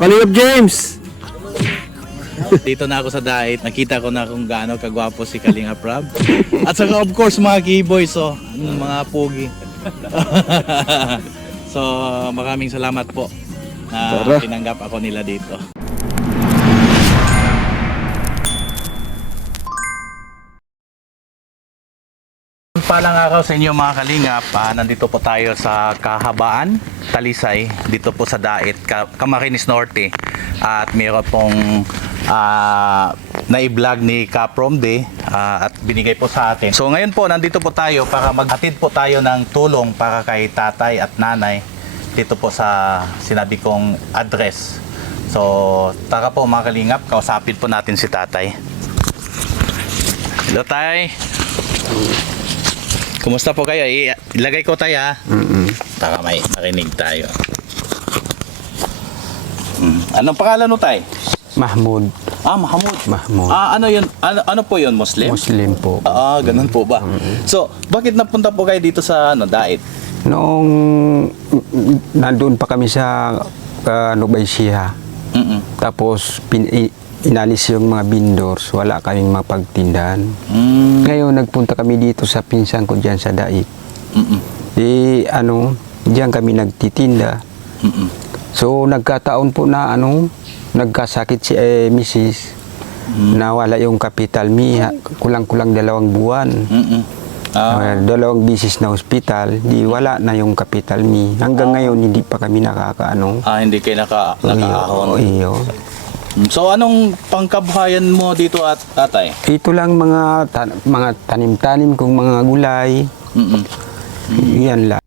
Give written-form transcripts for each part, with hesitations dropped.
Kalingap James! Dito na ako sa diet, nakita ko na kung gaano kagwapo si Kalinga Prab. At saka of course mga keyboys, so mga pugi. So maraming salamat po na Tara. tinanggap ako nila dito. Palang araw sa inyo mga kalingap. Nandito po tayo sa Kahabaan, Talisay, dito po sa Dait, Camarines Norte. At mayroon pong na-vlog ni Kapromde at binigay po sa atin. So ngayon po nandito po tayo para maghatid po tayo ng tulong para kay tatay at nanay dito po sa sinabi kong address. So tara po mga kalingap, kausapin po natin si tatay. Hello tay. Kumusta po kayo? Ilagay ko tayo ha. Para may marinig tayo. Anong pangalan mo tay? Mahmud. Mahmud. Mahmud. Ano yun? Ano po yun? Muslim? Muslim po. Ganun po ba? So, bakit napunta po kayo dito sa Dait? Noong nandun pa kami sa Nubaisia, tapos inalis yung mga vendors, wala kaming mapagtindahan. Ngayon, nagpunta kami dito sa pinsan ko dyan sa Dait. Diyan kami nagtitinda. So, nagkataon po na nagkasakit si Mrs. Nawala yung kapital mi, kulang-kulang 2 buwan. 2 bisis na hospital, di wala na yung kapital mi. Hanggang ngayon, hindi pa kami nakakaano. Hindi kayo nakaahon. Iyo. So, anong pangkabuhayan mo dito at tatay? Ito lang mga tanim-tanim kong mga gulay. Yan lang.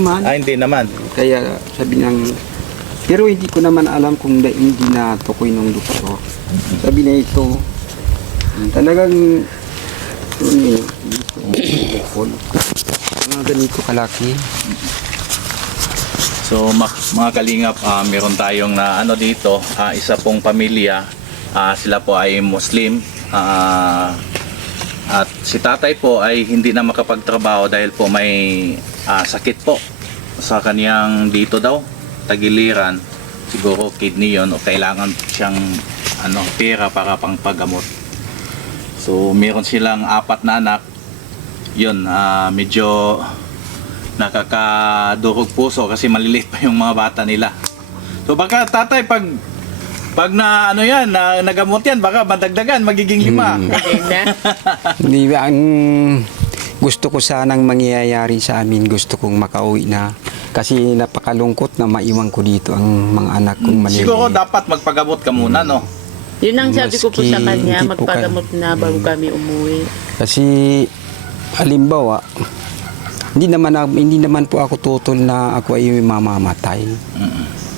naman. Hindi naman. Kaya sabi ng, pero hindi ko naman alam kung hindi na tukoy ng doktor. Sabi na ito, talagang mga ganito kalaki. So mga kalingap, meron tayong na ano dito, isa pong pamilya, sila po ay Muslim, at si tatay po ay hindi na makapagtrabaho dahil po may sakit po sa kaniyang dito daw, tagiliran, siguro kidney yon, o kailangan siyang pera para pangpagamot. So meron silang 4 na anak, yun, medyo nakakadurog puso kasi maliliit pa yung mga bata nila. So baka tatay, pag na nagamot yan, baka madagdagan, magiging 5. Hindi ba, ang gusto ko sanang mangyayari sa amin, gusto kong makauwi na. Kasi napakalungkot na maiwan ko dito ang mga anak kong maliliit. Siguro dapat magpagamot ka muna, no? Yun ang sabi ko po sa Maski kanya, hindi po magpagamot na bago kami umuwi. Kasi halimbawa, hindi naman po ako tutol na ako ay mamamatay.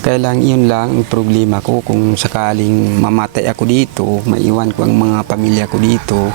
Kaya lang yun lang ang problema ko, kung sakaling mamatay ako dito, maiwan ko ang mga pamilya ko dito.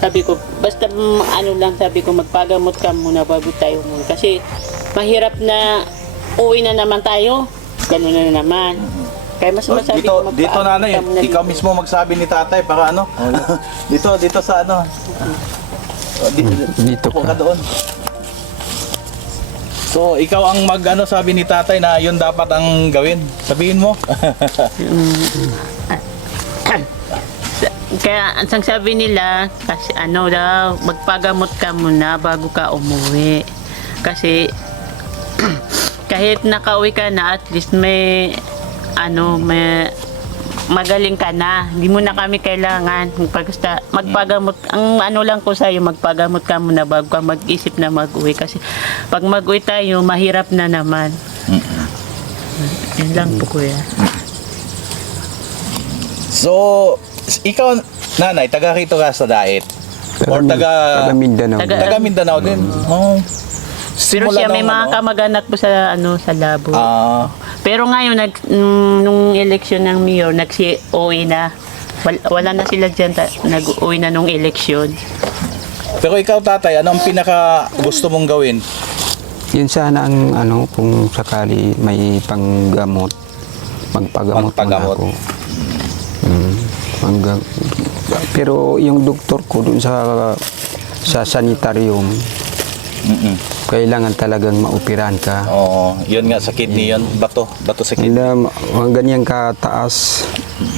Sabi ko, basta sabi ko, magpagamot ka muna bago tayo umuwi. Kasi mahirap na uwi na naman tayo. Ganun na naman. Kaya mas masabi ko, Dito nanay, ka muna ikaw dito. mismo magsabi ni tatay para dito sa Dito upo ka ka. doon. So ikaw ang sabi ni tatay na yun dapat ang gawin. Sabihin mo. Kaya ang sabi nila, kasi daw, magpagamot ka muna bago ka umuwi. Kasi kahit nakauwi ka na, at least may magaling ka na. Hindi mo na kami kailangan magpagamot. Ang lang ko sa'yo, magpagamot ka muna bago ka mag-isip na mag-uwi. Kasi pag mag-uwi tayo, mahirap na naman. Yan lang po, kuya. So ikaw nanay, taga rito ka sa Dait? Or taga Mindanao. Taga- Taga Mindanao din. Oh. Pero siya may nung mga ano, kamag-anak po sa sa labo. ah, Pero ngayon nung eleksyon ng mayor, nagsi-uwi na. Wala na sila diyan, nag-uwi na nung eleksyon. pero ikaw tatay, ano ang pinaka gusto mong gawin? Yun sana ang kung sakali may panggamot, magpagamot Magpagamot. muna ako. Pero yung doktor ko dun sa sanitarium, kailangan talagang maoperahan ka. Oo, yun nga sa kidney yun, bato sa kidney. Hindi mga ganyan kataas.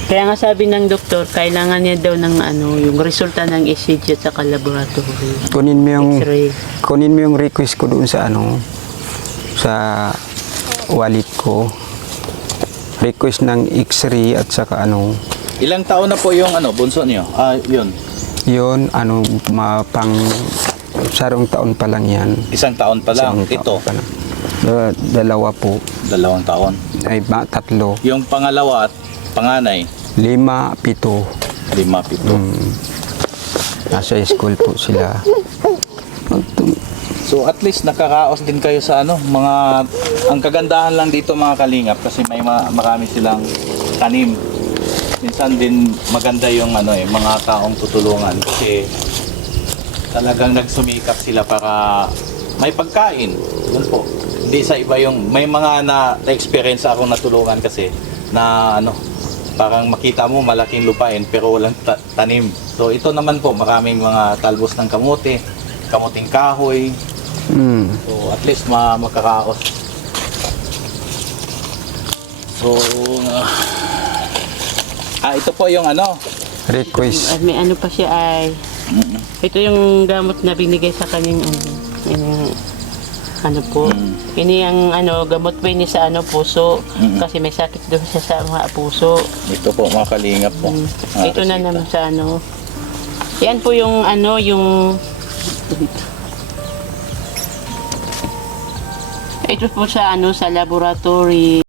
Kaya nga sabi ng doktor, kailangan niya daw ng yung resulta ng ECG at saka laboratory. Kunin X-ray. mo yung request ko doon sa sa wallet ko. Request ng X-ray at saka Ilang taon na po yung bunso niyo? Yun. yun, pang sarong taon pa lang yan. Isang taon pa lang. Isang taon Ito, pa lang. Dalawa po. 2 taon. Ay, tatlo. Yung pangalawa at panganay, 5, 7. 5, 7. Nasa school po sila. So at least nakakaos din kayo sa mga ang kagandahan lang dito mga kalingap kasi may marami silang tanim. Minsan din maganda yung mga taong tutulungan kasi talagang nagsumikap sila para may pagkain. Yun po. Hindi sa iba yung may mga na-experience akong natulungan kasi na parang makita mo malaking lupain pero walang tanim. So ito naman po maraming mga talbos ng kamote, kamuting kahoy. So at least makakaos. So ito po yung Request. At may pa siya ay, ito yung gamot na binigay sa kanyang po. Ini ang gamot po ini sa puso. Kasi may sakit doon siya sa mga puso. Ito po mga kalingap po. Ito na naman sa Yan po yung yung ito po sa sa laboratory.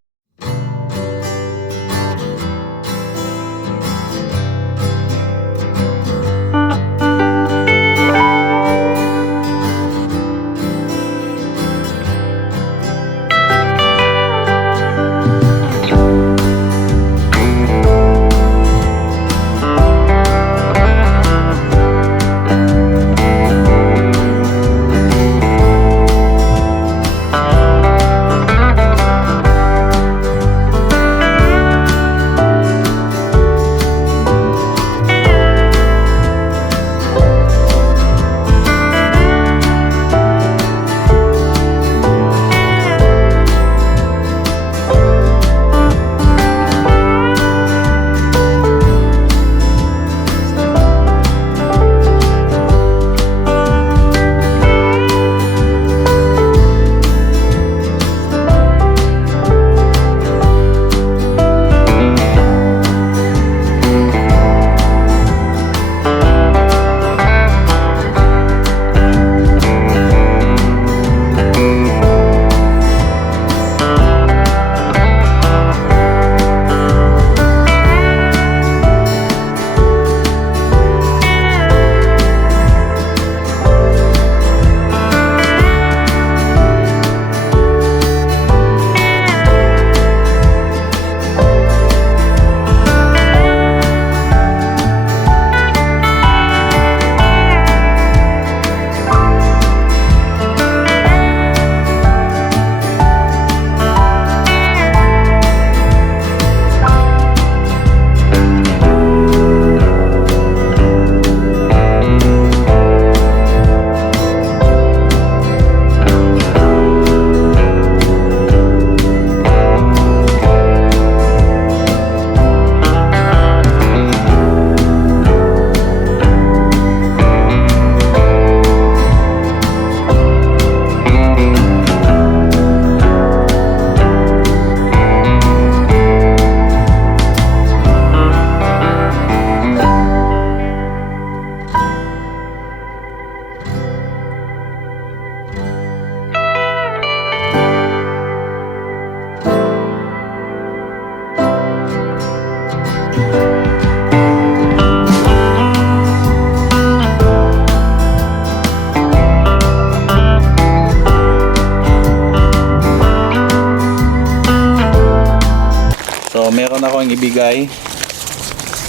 ibigay.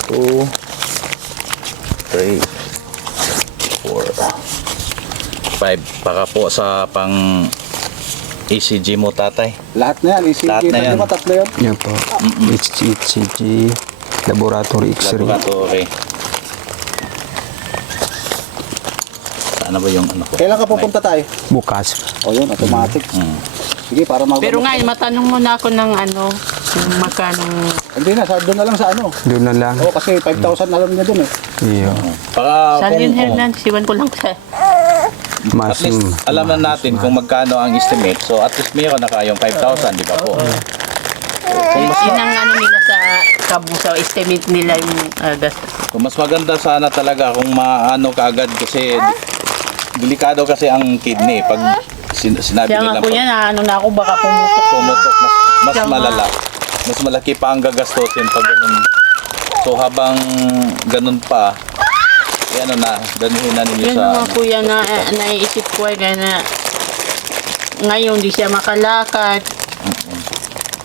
2, 3, 4, 5. Para po sa pang ECG mo, tatay. Lahat na yan, ECG. Lahat na yan. Di ba tatlo yun? Yan po. HCG, laboratory X-ray. Laboratory. Ano ba yung ano ko? Kailan ka pupunta tayo? Bukas. O yun, automatic. Sige, para mag... Pero nga, matanong muna ako ng ano, kung magkano. Hindi na, doon na lang sa ano. Doon na lang. Oo, kasi 5,000 alam niya doon eh. Iyo. Para Sa kung, Lin Hernan, siwan ko lang sa... at least alam na natin kung magkano ang estimate. So at least mayroon na kayong 5,000, di ba po? Yun ang ano nila sa kabusa, estimate nila yung gasto. So, mas maganda sana talaga kung maano kaagad kasi delikado kasi ang kidney pag sinabi Kaya nga nila kuya, na ano na ako, baka pumutok. pumutok mas Kaya nga. malala. Mas malaki pa ang gagastusin pag ganun. So habang ganun pa, ano na, danuhin na ninyo Yun sa mga kuya na naiisip ko ay gana ngayon di siya makalakad.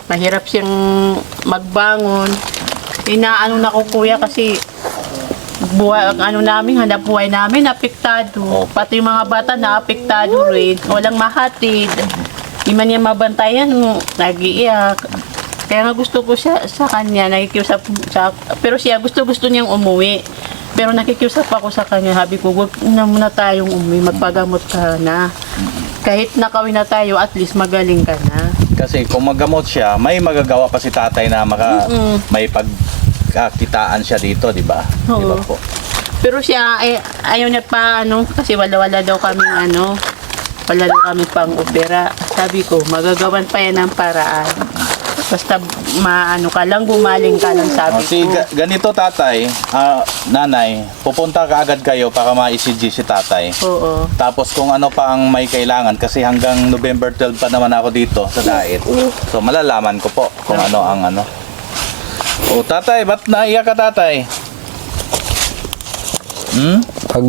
Mahirap siyang magbangon. Inaano na ko kuya kasi buhay, ang ano namin, hanap buhay namin, apektado. Opo. Pati yung mga bata na apektado rin. Walang mahatid. Di man niya mabantayan, nag-iiyak. Kaya nga gusto ko siya sa kanya, nakikiusap sa, pero siya gusto niyang umuwi. Pero nakikiusap ako sa kanya, habi ko, wag na muna tayong umuwi, magpagamot ka na. Kahit nakawin na tayo, at least magaling ka na. kasi kung maggamot siya, may magagawa pa si tatay na may pagkakitaan siya dito, di ba? Di ba Oo. po? Pero siya, ayaw niya pa, ano, kasi wala daw kami, ano, wala daw kami pang opera. Sabi ko, magagawan pa yan ng paraan. Basta maano ka lang, gumaling ka lang, sabi Si ko. ganito tatay, nanay, pupunta ka agad kayo para ma-ECG si tatay. Oo. Tapos kung ano pa ang may kailangan kasi hanggang November 12 pa naman ako dito sa diet. So malalaman ko po kung ano ang ano. O tatay, ba't naiyak ka tatay? Pag